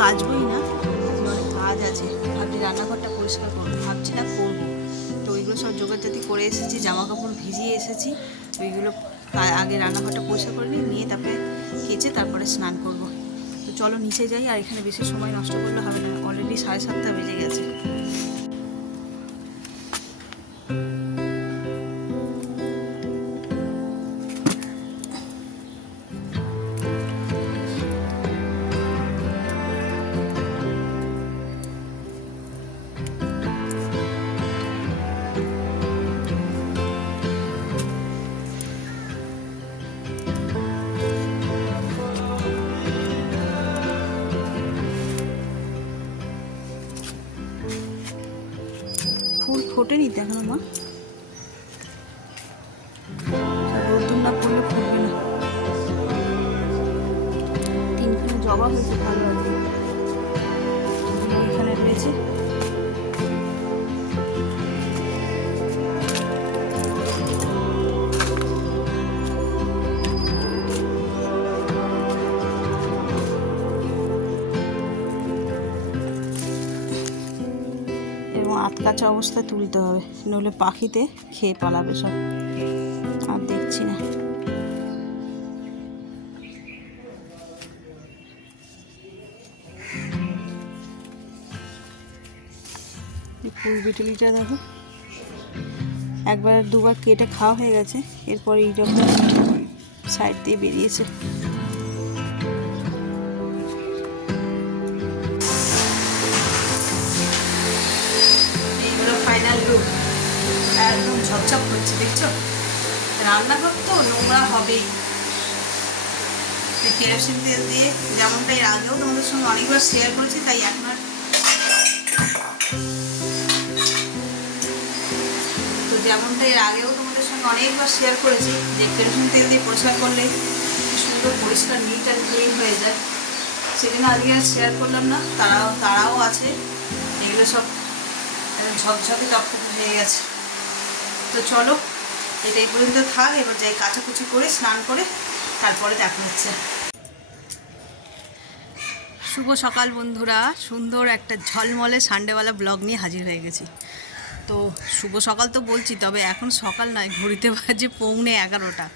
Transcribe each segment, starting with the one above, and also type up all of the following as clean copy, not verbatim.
কাচবই না, অনেক কাজ আছে। ভাবছি রান্নাঘরটা পরিষ্কার করবো, ভাবছি না করবো। তো ওইগুলো সব জোগাড়জাতি করে এসেছি, জামা কাপড় ভিজিয়ে এসেছি। ওইগুলো আগে রান্নাঘরটা পরিষ্কার করে নিয়ে তারপরে কেচে তারপরে স্নান করব। তো চলো নিচে যাই, আর এখানে বেশি সময় নষ্ট করলে হবে না, অলরেডি 7:30 বেজে গেছে। ফুল ফোটেনি দেখানো মা, রোদ্দুর না পড়লে ফুটবে না। 3খানা জবা হয়েছে, ভালো আছে। এখানে রয়েছে আতকাচা অবস্থায় তুলতে হবে, নইলে পাখিতে খেয়ে পালাবে সব। আর দেখছি না, ফুল বিটুলিটা দেখো, একবার দুবার কেটে খাওয়া হয়ে গেছে, এরপর এইরকম সাইড দিয়ে বেরিয়েছে। একদম ঝপঝপ করছে, দেখছো? রান্নাঘর তো নোংরা হবেই। কেরোসিন তেল দিয়ে, যেমনটা এর আগেও তোমাদের সঙ্গে অনেকবার শেয়ার করেছি, তাই এখন আর যেমনটা এর আগেও তোমাদের সঙ্গে অনেকবার শেয়ার করেছি যে কেরোসিন তেল দিয়ে পরিষ্কার করলে সুন্দর পরিষ্কার নিট অ্যান্ড ক্লিন হয়ে যায়। সেজন্য আজকে আর শেয়ার করলাম না। তারাও আছে, এগুলো সব ঝকঝকে টকটকে হয়ে গেছে। তো চলো, এটা এই পর্যন্ত থাক, এবার যাই কাচাকুচি করে স্নান করে তারপরে দেখা হচ্ছে। শুভ সকাল বন্ধুরা, সুন্দর একটা ঝলমলে সানডেওয়ালা ব্লগ নিয়ে হাজির হয়ে গেছি। তো শুভ সকাল তো বলছি, তবে এখন সকাল নয়, ঘড়িতে বাজে 11:45।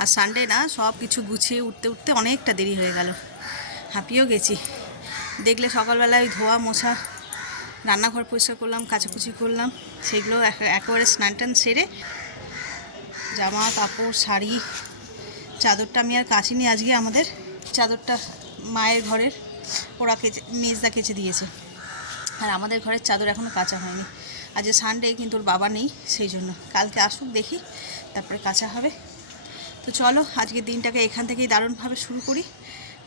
আর সানডে না, সব কিছু গুছিয়ে উঠতে উঠতে অনেকটা দেরি হয়ে গেল, হাঁপিয়েও গেছি। দেখলে সকালবেলায় ওই ধোয়া মোছা, রান্নাঘর পরিষ্কার করলাম, কাচাকুচি করলাম, সেগুলো একেবারে স্নান টান সেরে জামা কাপড় শাড়ি, চাদরটা আমি আর কাচিনি আজকে। আমাদের চাদরটা মায়ের ঘরের ওরা মেজদা কেচে দিয়েছে, আর আমাদের ঘরের চাদর এখনও কাচা হয়নি। আজ সানডে, কিন্তু ওর বাবা নেই, সেই জন্য কালকে আসুক দেখি, তারপরে কাচা হবে। তো চলো আজকের দিনটাকে এখান থেকেই দারুণভাবে শুরু করি।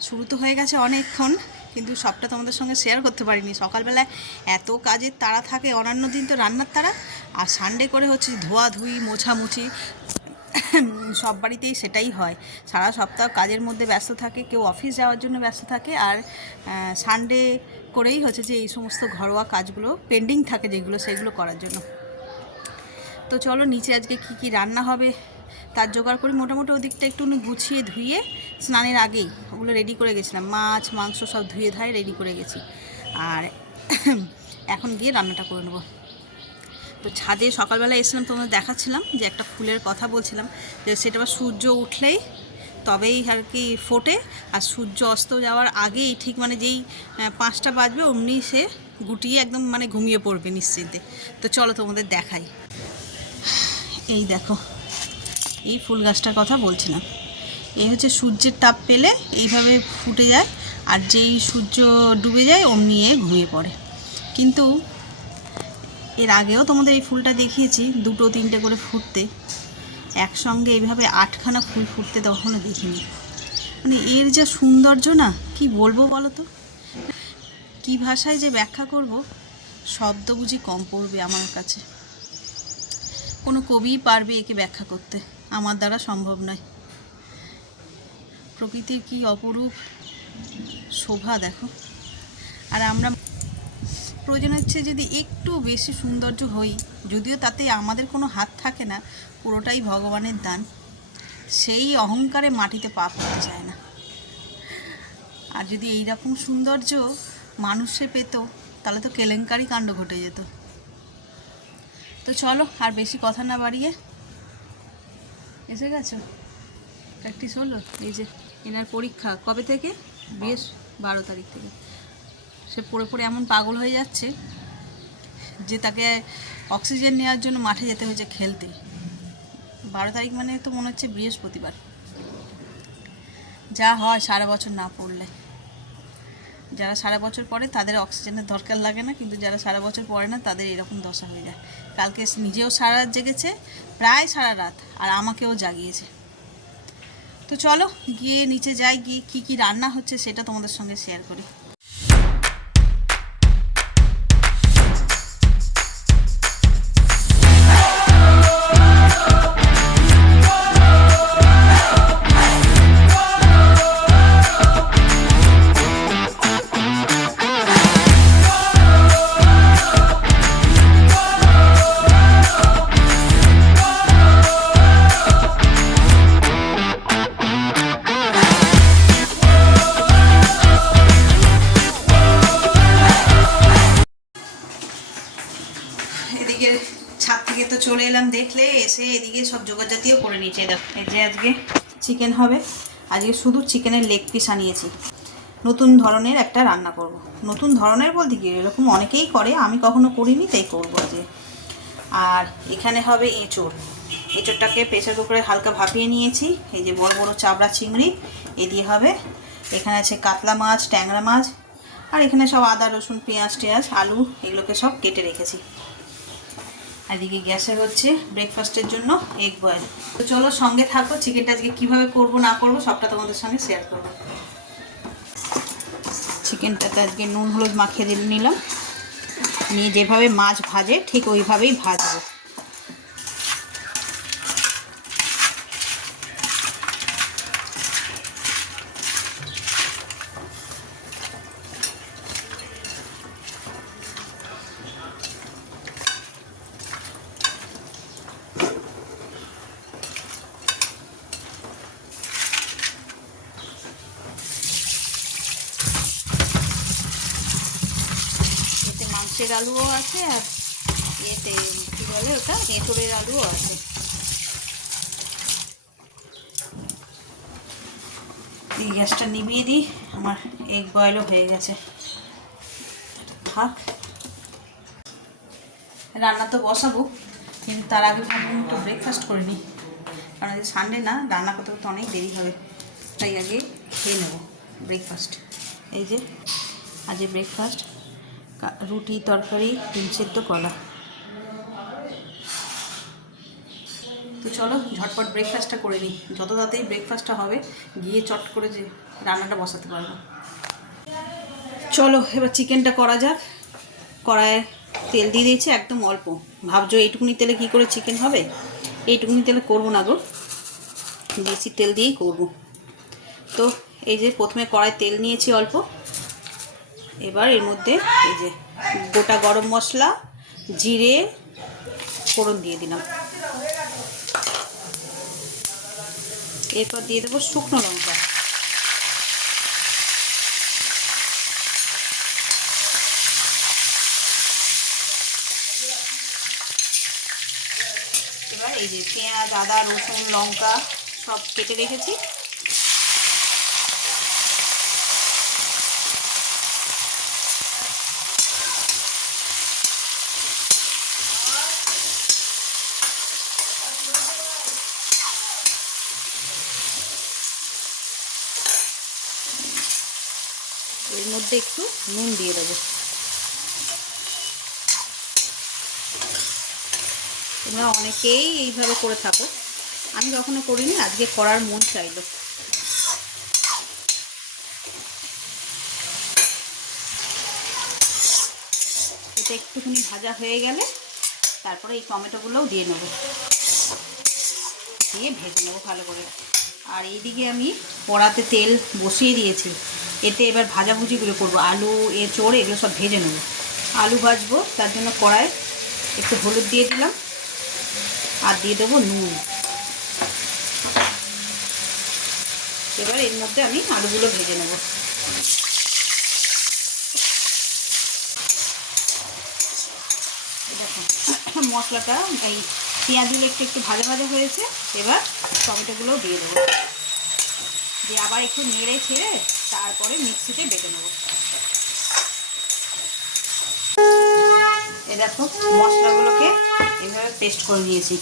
শুরু তো হয়ে গেছে অনেকক্ষণ, কিন্তু সবটা তোমাদের সঙ্গে শেয়ার করতে পারিনি। সকালবেলায় এত কাজের তাড়া থাকে, অন্যান্য দিন তো রান্নার তাড়া, আর সানডে করে হচ্ছে ধোয়াধুয়ি মোছামুছি, সব বাড়িতেই সেটাই হয়। সারা সপ্তাহ কাজের মধ্যে ব্যস্ত থাকে, কেউ অফিস যাওয়ার জন্য ব্যস্ত থাকে, আর সানডে করেই হচ্ছে যে এই সমস্ত ঘরোয়া কাজগুলো পেন্ডিং থাকে যেগুলো, সেগুলো করার জন্য। তো চলো নিচে আজকে কি কি রান্না হবে তার জোগাড় করি। মোটামুটি ওদিকটা একটু গুছিয়ে ধুয়ে স্নানের আগেই ওগুলো রেডি করে গেছিলাম, মাছ মাংস সব ধুয়ে ধায়ে রেডি করে গেছি, আর এখন গিয়ে রান্নাটা করে নেবো। তো ছাদে সকালবেলা এসেছিলাম, তোমাদের দেখাচ্ছিলাম যে একটা ফুলের কথা বলছিলাম, যে সেটা আবার সূর্য উঠলেই তবেই আর কি ফোটে, আর সূর্য অস্ত যাওয়ার আগেই ঠিক মানে যেই 5টা বাজবে অমনি সে গুটিয়ে একদম মানে ঘুমিয়ে পড়বে নিশ্চিন্তে। তো চলো তোমাদের দেখাই। এই দেখো, এই ফুল গাছটার কথা বলছিলাম। এই হচ্ছে সূর্যের তাপ পেলে এইভাবে ফুটে যায়, আর যেই সূর্য ডুবে যায় অমনি ঘুমিয়ে পড়ে। কিন্তু এর আগেও তোমাদের এই ফুলটা দেখিয়েছি 2-3টে করে ফুটতে, একসঙ্গে এইভাবে 8খানা ফুল ফুটতে তখনও দেখিনি। মানে এর যা সৌন্দর্য না, কি বলবো বলো তো, কী ভাষায় যে ব্যাখ্যা করব, শব্দ বুঝি কম পড়বে আমার কাছে। কোনো কবিই পারবে একে ব্যাখ্যা করতে, আমার দ্বারা সম্ভব নয়। প্রকৃতির কি অপরূপ শোভা দেখো। আর আমরা প্রয়োজন হচ্ছে যদি একটু বেশি সৌন্দর্য হই, যদিও তাতে আমাদের কোনো হাত থাকে না, পুরোটাই ভগবানের দান, সেই অহংকারে মাটিতে পা পড়তে চায় না। আর যদি এই রকম সৌন্দর্য মানুষে পেত তাহলে তো কেলেঙ্কারি কাণ্ড ঘটে যেত। তো চলো আর বেশি কথা না বাড়িয়ে, এসে গেছো, প্র্যাকটিস হলো। এই যে এনার পরীক্ষা কবে থেকে? 12 তারিখ থেকে। সে পড়ে পড়ে এমন পাগল হয়ে যাচ্ছে যে তাকে অক্সিজেন নেওয়ার জন্য মাঠে যেতে হয়েছে খেলতে। 12 তারিখ মানে তো মনে হচ্ছে বৃহস্পতিবার। যা হয় সারা বছর না পড়লে। যারা সারা বছর পড়ে তাদের অক্সিজেনের দরকার লাগে না, কিন্তু যারা সারা বছর পড়ে না তাদের এরকম দশা হয়ে যায়। কালকে নিজেও সারা রাত জেগেছে, প্রায় সারা রাত, আর আমাকেও জাগিয়েছে। তো চলো গিয়ে নিচে যাই, গিয়ে কী কী রান্না হচ্ছে সেটা তোমাদের সঙ্গে শেয়ার করি। এদিকে ছাদ থেকে তো চলে এলাম, দেখলে এসে এদিকে সব জোগাড়জাতিও করে নিয়েছে। দেখো এই যে আজকে চিকেন হবে। আজকে শুধু চিকেনের লেগ পিস আনিয়েছি। নতুন ধরনের একটা রান্না করব। নতুন ধরনের বলতে কি, এরকম অনেকেই করে, আমি কখনো করিনি, তাই করবো আজকে। আর এখানে হবে এঁচোড়। এঁচোড়টাকে প্রেসার কুকারে হালকা ভাপিয়ে নিয়েছি। এই যে বড় বড় চাবড়া চিংড়ি এ দিয়ে হবে। এখানে আছে কাতলা মাছ, ট্যাংরা মাছ, আর এখানে সব আদা রসুন পেঁয়াজ টেঁয়াজ আলু এগুলোকে সব কেটে রেখেছি। এদিকে গ্যাসে হচ্ছে ব্রেকফাস্টের জন্য এগ বয়েল। তো চলো সঙ্গে থাকো, চিকেনটা আজকে কীভাবে করবো না করবো সবটা তোমাদের সঙ্গে শেয়ার করবো। চিকেনটাতে আজকে নুন হলুদ মাখিয়ে দিয়ে নিলাম, নিয়ে যেভাবে মাছ ভাজে ঠিক ওইভাবেই ভাজবো। মাংসের আলুও আছে, আর এতে কী বলে ওটা, এঁচোড়ের আলুও আছে। এই গ্যাসটা নিভিয়ে দিই, আমার এগ বয়েলও হয়ে গেছে, থাক। রান্না তো বসাবো, কিন্তু তার আগে ভাবলাম একটু ব্রেকফাস্ট করে নিই, কারণ আজকে সানডে না, রান্না করতে করতে অনেক দেরি হবে, তাই আগে খেয়ে নেব ব্রেকফাস্ট। এই যে আজকে ব্রেকফাস্ট রুটি তরকারি ডিম সেদ্ধ কলা। তো চলো ঝটপট ব্রেকফাস্টটা করে নিই, যত তাড়াতাড়ি ব্রেকফাস্টটা হবে গিয়ে চট করে যে রান্নাটা বসাতে পারবো। চলো এবার চিকেনটা করা যাক। কড়াইয়ে তেল দিয়ে দিয়েছি একদম অল্প। ভাবছো এইটুকুনি তেলে কি করে চিকেন হবে? এইটুকুনি তেলে করবো না গো, বেশি তেল দিয়েই করবো। তো এই যে প্রথমে কড়াই তেল নিয়েছি অল্প, এবার এর মধ্যে এই যে গোটা গরম মশলা জিরে ফোড়ন দিয়ে দিলাম। এরপর দিয়ে দেবো শুকনো লঙ্কা, এবার এই যে পেঁয়াজ আদা রসুন লঙ্কা সব কেটে রেখেছি, এর মধ্যে একটু নুন দিয়ে দেবো। তোমরা অনেকেই এইভাবে করে থাকো, আমি কখনো করিনি, আজকে করার মন চাইলো। এটা একটুখানি ভাজা হয়ে গেলে তারপরে এই টমেটোগুলোও দিয়ে নেবো, দিয়ে ভেজে নেবো ভালো করে। আর এইদিকে আমি কড়াতে তেল বসিয়ে দিয়েছি, এতে এবার ভাজাভুজিগুলো করবো, আলু এঁচোড় এগুলো সব ভেজে নেবো। আলু ভাজবো, তার জন্য কড়ায় একটু হলুদ দিয়ে দিলাম, আর দিয়ে দেবো নুন। এবার এর মধ্যে আমি আলুগুলো ভেজে নেব। দেখো মশলাটা এই পেঁয়াজগুলো একটু একটু ভাজা ভাজা হয়েছে। এবার টমেটোগুলোও দিয়ে দেবো, দিয়ে আবার একটু নেড়ে ছেড়ে তারপরে মিক্সিতে বেটে নেবো। এ দেখো মশলাগুলোকে এভাবে পেস্ট করে নিয়েছি,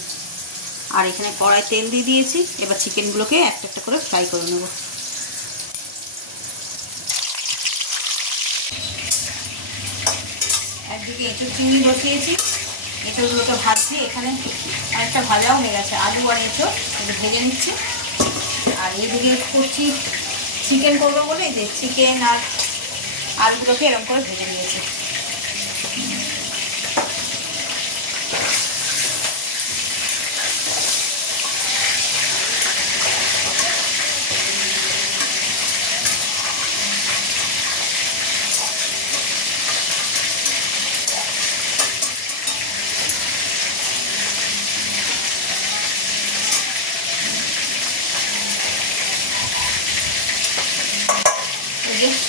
আর এখানে কড়াই তেল দিয়ে দিয়েছি। এবার চিকেনগুলোকে একটা একটা করে ফ্রাই করে নেব। একদিকে এঁচড় চিংড়ি বসিয়েছি, এঁচড়গুলোকে ভাজছি। এখানে অনেকটা ভাজাও হয়ে গেছে, আলু আর এঁচড় এটা ভেজে নিচ্ছি। আর এইদিকে করছি চিকেন করবো বলে যে চিকেন আর আলুগুলোকে এরকম করে ভেজে নিয়েছি।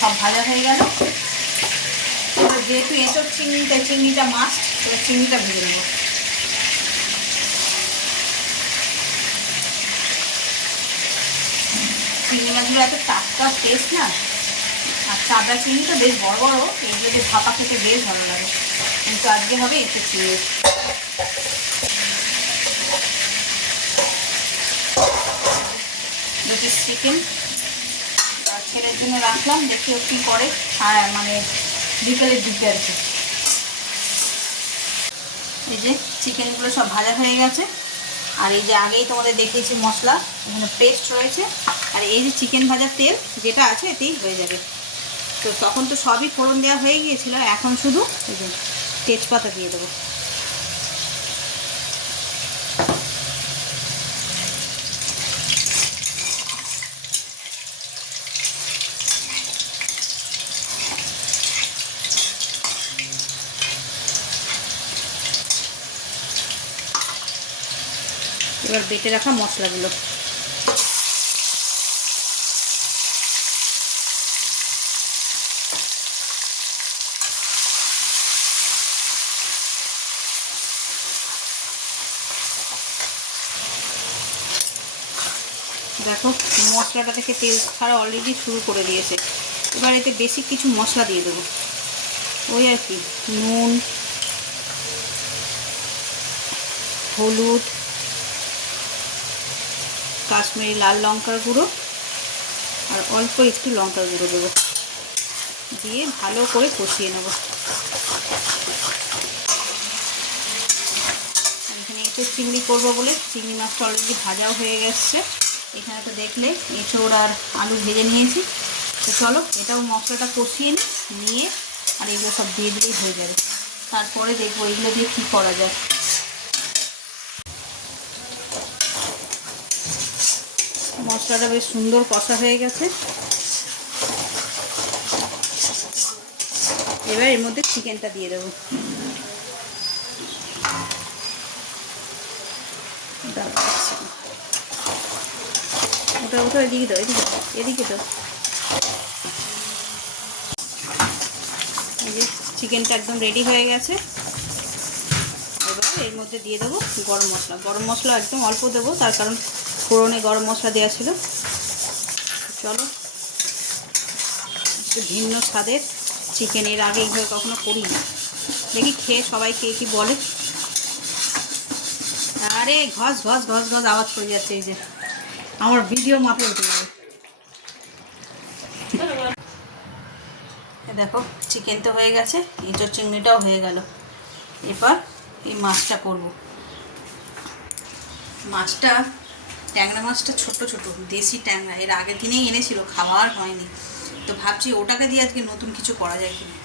সব ভাজা হয়ে গেল। এবার যেহেতু এঁচড় চিংড়িটা মাছ, এবার চিংড়িটা ভেজে নেব। চিংড়ি মাছগুলো এত টাটকা টেস্ট না, আর চাবড়া চিংড়িটা বেশ বড় বড়, এগুলোতে ভাপা খেতে বেশ ভালো লাগে। কিন্তু আজকে হবে এঁচড় চিংড়ি। দুটো চিকেন ছেলের জন্য রাখলাম, দেখি ও কী করে। আর মানে বিকেলের দিকে আর কি। এই যে চিকেনগুলো সব ভাজা হয়ে গেছে, আর এই যে আগেই তোমাদের দেখিয়েছি মশলা এখানে পেস্ট রয়েছে, আর এই যে চিকেন ভাজার তেল যেটা আছে এতেই হয়ে যাবে। তো তখন তো সবই ফোড়ন দেওয়া হয়ে গিয়েছিল, এখন শুধু এই যে তেজপাতা দিয়ে দেবো। এবার বেটে রাখা মশলাগুলো দেখো মশলাটা থেকে তেল ছাড়া অলরেডি শুরু করে দিয়েছে। এবার এতে বেসিক কিছু মশলা দিয়ে দেবো, ওই আর কি নুন, হলুদ, কাশ্মীরি লাল লঙ্কার গুঁড়ো আর অল্প একটু লঙ্কার গুঁড়ো দেবো, দিয়ে ভালো করে কষিয়ে নেব। এখানে এঁচড় চিংড়ি করবো বলে চিংড়ি মাছটা অলরেডি ভাজাও হয়ে গেছে। এখানে তো দেখলে এঁচড় আর আলু ভেজে নিয়েছি। তো চলো এটাও মশলাটা কষিয়ে নিয়ে আর এগুলো সব দিয়ে দিলেই হয়ে যাবে। তারপরে দেখবো এগুলো দিয়ে কী করা যায়। মশলাটা বেশ সুন্দর কষা হয়ে গেছে। এবার এর মধ্যে চিকেনটা দিয়ে দেবো। ওটা ওটা এদিকে দাও, এদিকে দাও। এই যে চিকেনটা একদম রেডি হয়ে গেছে। এবার এর মধ্যে দিয়ে দেবো গরম মশলা। গরম মশলা একদম অল্প দেবো, তার কারণ ফোড়নে গরম মশলা দেওয়া ছিল। চলো একটু ভিন্ন স্বাদের চিকেন, এর আগে এইভাবে কখনো করি না, দেখি খেয়ে সবাই কে কী বলে। আরে ঘস ঘস ঘস ঘস আওয়াজ করে যাচ্ছে, এই যে আমার ভিডিও মাথায় উঠে যাবে। দেখো চিকেন তো হয়ে গেছে, এঁচড় চিংড়িটাও হয়ে গেল। এবার এই মাছটা করব। মাছটা ট্যাংরা মাছটা ছোট ছোট দেশি ট্যাংরা, এর আগের দিনেই এনেছিল, খাওয়ার হয়নি। তো ভাবছি ওটাকে দিয়ে আজকে নতুন কিছু করা যায় কিনা।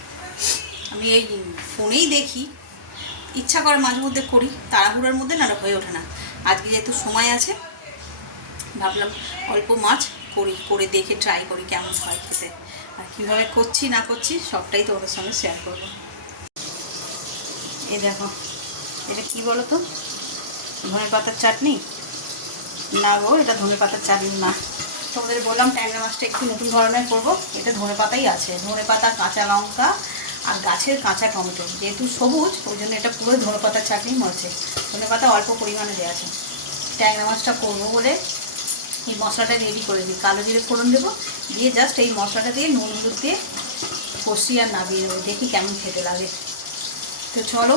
আমি এই ফোনেই দেখি, ইচ্ছা করে মাঝে মধ্যে করি, তাড়াহুড়োর মধ্যে না হয়ে ওঠে না। আজকে যেহেতু সময় আছে ভাবলাম অল্প মাছ করি, করে দেখে ট্রাই করি কেমন হয় খেতে, আর কীভাবে করছি না করছি সবটাই তোমাদের সঙ্গে শেয়ার করব। এই দেখো এটা কি বলো তো, ধনে পাতার চাটনি না গো, এটা ধনে পাতার চাটনি না। তোমাদের বললাম ট্যাংরা মাছটা একটু নতুন ধরনের করবো, এটা ধনে পাতাই আছে। ধনে পাতা, কাঁচা লঙ্কা আর গাছের কাঁচা টমেটো, যেহেতু সবুজ ওই জন্য এটা পুরো ধনেপাতার চাটনি মরছে। ধনেপাতা অল্প পরিমাণে দেওয়া আছে। ট্যাংরা মাছটা করবো বলে এই মশলাটা রেডি করে দিই। কালো জিরে ফোড়ন দেবো, দিয়ে জাস্ট এই মশলাটা দিয়ে নুন হলুদ দিয়ে কষিয়ে আর নামিয়ে দেবো, দেখি কেমন খেতে লাগে। তো চলো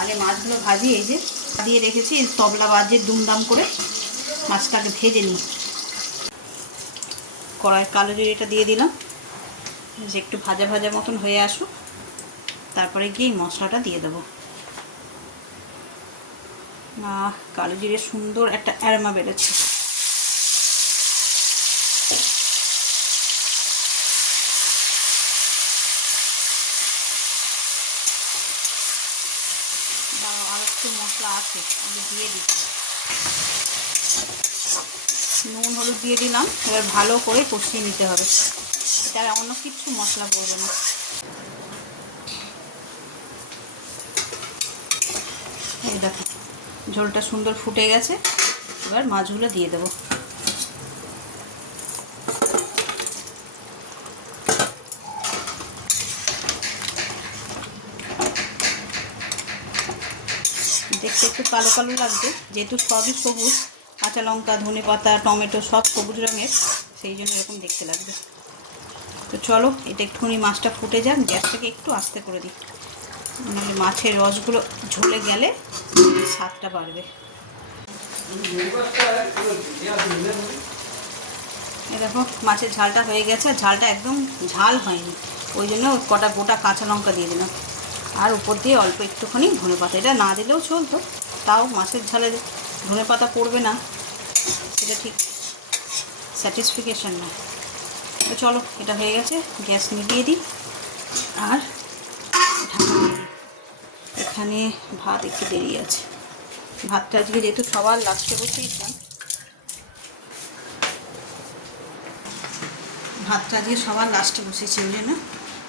আগে মাছগুলো ভাজি। এই যে দিয়ে রেখেছি তবলা বাজে দুমদাম করে মাছটাকে ভেজে নিই। কড়াই কালো জিরেটা দিয়ে দিলাম, যে একটু ভাজা ভাজা মতন হয়ে আসুক, তারপরে গিয়ে মশলাটা দিয়ে দেবো। কালো জিরে সুন্দর একটা অ্যারোমা বেরোচ্ছে। আর একটু মশলা আছে, আমি দিয়ে দিই। নুন হলুদ দিয়ে দিলাম, এবার ভালো করে কষিয়ে নিতে হবে। এটা অন্য কিছু মশলা পড়বে না। এই দেখো ঝোলটা সুন্দর ফুটে গেছে, এবার মাছগুলো দিয়ে দেবো। দেখতে একটু কালো কালো লাগবে, যেহেতু সবই সবুজ, কাঁচা লঙ্কা ধনেপাতা টমেটো সব সবুজ রঙের, সেই জন্য এরকম দেখতে লাগবে। তো চলো এটা একটুখানি মাছটা ফুটে যাক, গ্যাসটাকে একটু আস্তে করে দিই, নাহলে মাছের রসগুলো ঝরে গেলে স্বাদটা বাড়বে। এই দেখো মাছের ঝালটা হয়ে গেছে, আর ঝালটা একদম ঝাল হয়নি, ওই জন্য কটা গোটা কাঁচা লঙ্কা দিয়ে দিলাম, আর উপর দিয়ে অল্প একটুখানি ধনেপাতা। এটা না দিলেও চলতো, তাও মাছের ঝালে ধনেপাতা পড়বে না সেটা ঠিক স্যাটিসফিকেশান না। তো চলো এটা হয়ে গেছে, গ্যাস নিভিয়ে দিই আর ঢাকা দিয়ে দিই। এখানে ভাত একটু দেরি আছে, ভাতটা আজকে যেহেতু সবার লাস্টে বসেছিলাম, ভাতটা আজকে সবার লাস্টে বসেছি, ওই জন্য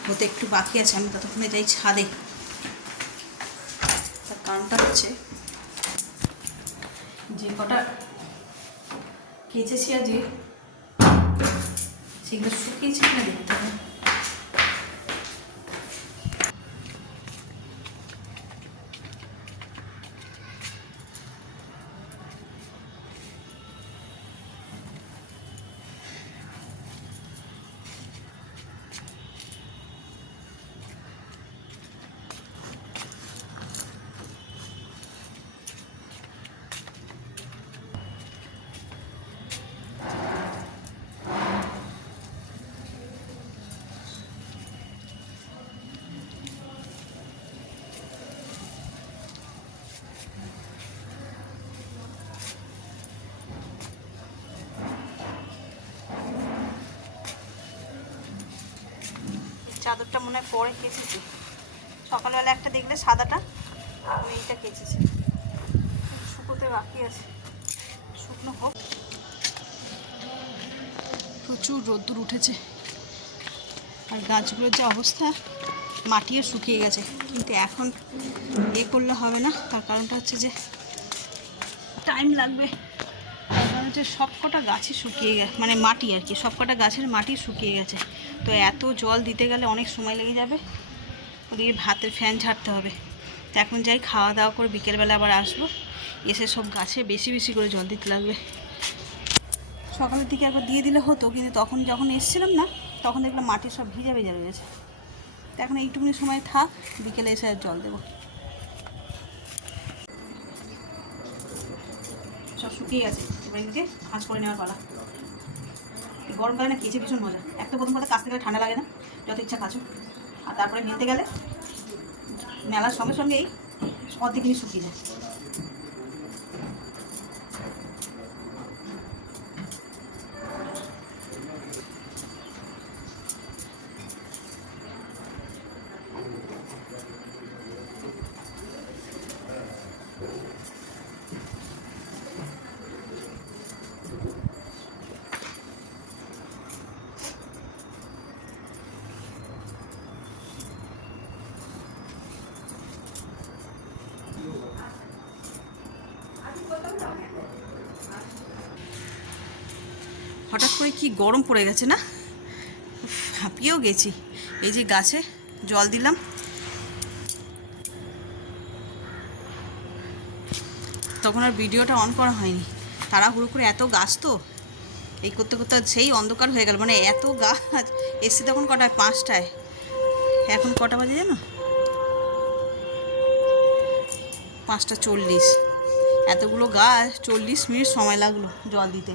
হতে একটু বাকি আছে। আমি ততক্ষণে যাই ছাদে। তার কারণটা হচ্ছে যে কটা কেচেছি আজকে সেগুলো শুকিয়েছে কিনা দেখতে হবে। চাদরটা মনে হয় পরে কেচেছি, সকালবেলা একটা দেখলে সাদাটা, আমি এইটা কেচেছি, শুকোতে বাকি আছে, শুকনো হোক। প্রচুর রোদ্দুর উঠেছে, আর গাছগুলোর যে অবস্থা, মাটিও শুকিয়ে গেছে, কিন্তু এখন করলে হবে না। তার কারণটা হচ্ছে যে টাইম লাগবে, তার কারণ হচ্ছে সবকটা গাছই শুকিয়ে গেছে, মানে মাটি আর কি, সবকটা গাছের মাটি শুকিয়ে গেছে। তো এত জল দিতে গেলে অনেক সময় লেগে যাবে, ওদিকে ভাতের ফ্যান ঝাড়তে হবে। তো এখন যাই, খাওয়া দাওয়া করে বিকেলবেলা আবার আসবো, এসে সব গাছে বেশি বেশি করে জল দিতে লাগবে। সকালের দিকে একবার দিয়ে দিলে হতো, কিন্তু তখন যখন এসেছিলাম না, তখন দেখলাম মাটি সব ভিজা ভিজা রয়েছে। তো এখন এইটুকুনি সময় থাক, বিকেলে এসে জল দেবো। সব শুকিয়ে গেছে, এবার এগুলোকে ভাঁজ করে নেওয়ার পালা। গরমকালে না কেচে ভীষণ মজা। একটা প্রথম কথা কাচতে গেলে ঠান্ডা লাগে না, যত ইচ্ছা কাচো, আর তারপরে মেলতে গেলে মেলার সঙ্গে সঙ্গেই অর্ধেক জিনিস শুকিয়ে যায়। হঠাৎ করে কি গরম পড়ে গেছে না, হাঁপিয়েও গেছি। এই যে গাছে জল দিলাম। তখন আর ভিডিওটা অন করা হয়নি, তাড়াহুড়ো করে, এত গাছ তো এই করতে করতে সেই অন্ধকার হয়ে গেল। মানে এত গাছ, এসছে তখন কটায়, 5টায়, এখন কটা বাজে জানো, 5:40। এতগুলো গাছ 40 মিনিট সময় লাগলো জল দিতে।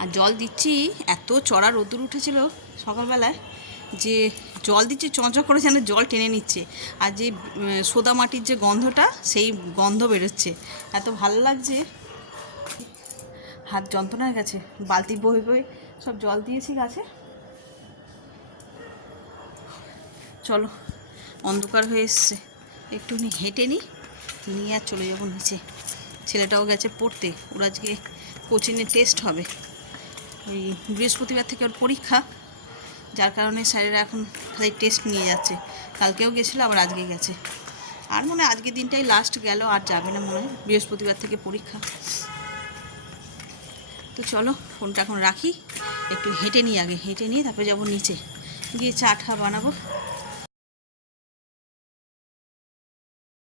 আর জল দিচ্ছি, এত চড়া রোদ্দুর উঠেছিল সকালবেলায় যে জল দিচ্ছি চঁচ করে যেন জল টেনে নিচ্ছে। আর যে সোদা মাটির যে গন্ধটা, সেই গন্ধ বেরোচ্ছে, এত ভালো লাগছে। হাত যন্ত্রণা হয়ে গেছে, বালতি বয়ে বয়ে সব জল দিয়েছি গাছে। চলো, অন্ধকার হয়ে এসছে, একটু হেঁটে নিই, নিয়ে আর চলে যাবো নিচে। ছেলেটাও গেছে পড়তে, ওর আজকে কোচিংয়ে টেস্ট হবে। ওই বৃহস্পতিবার থেকে ওর পরীক্ষা, যার কারণে স্যারেরা এখন খালি টেস্ট নিয়ে যাচ্ছে। কালকেও গেছিলো, আবার আজকে গেছে। আর মনে হয় আজকের দিনটাই লাস্ট গেল, আর যাবে না মনে হয়, বৃহস্পতিবার থেকে পরীক্ষা। তো চলো, ফোনটা এখন রাখি, একটু হেঁটে নিই আগে, হেঁটে নিয়ে তারপরে যাবো নিচে, গিয়ে চা ঠা বানাবো।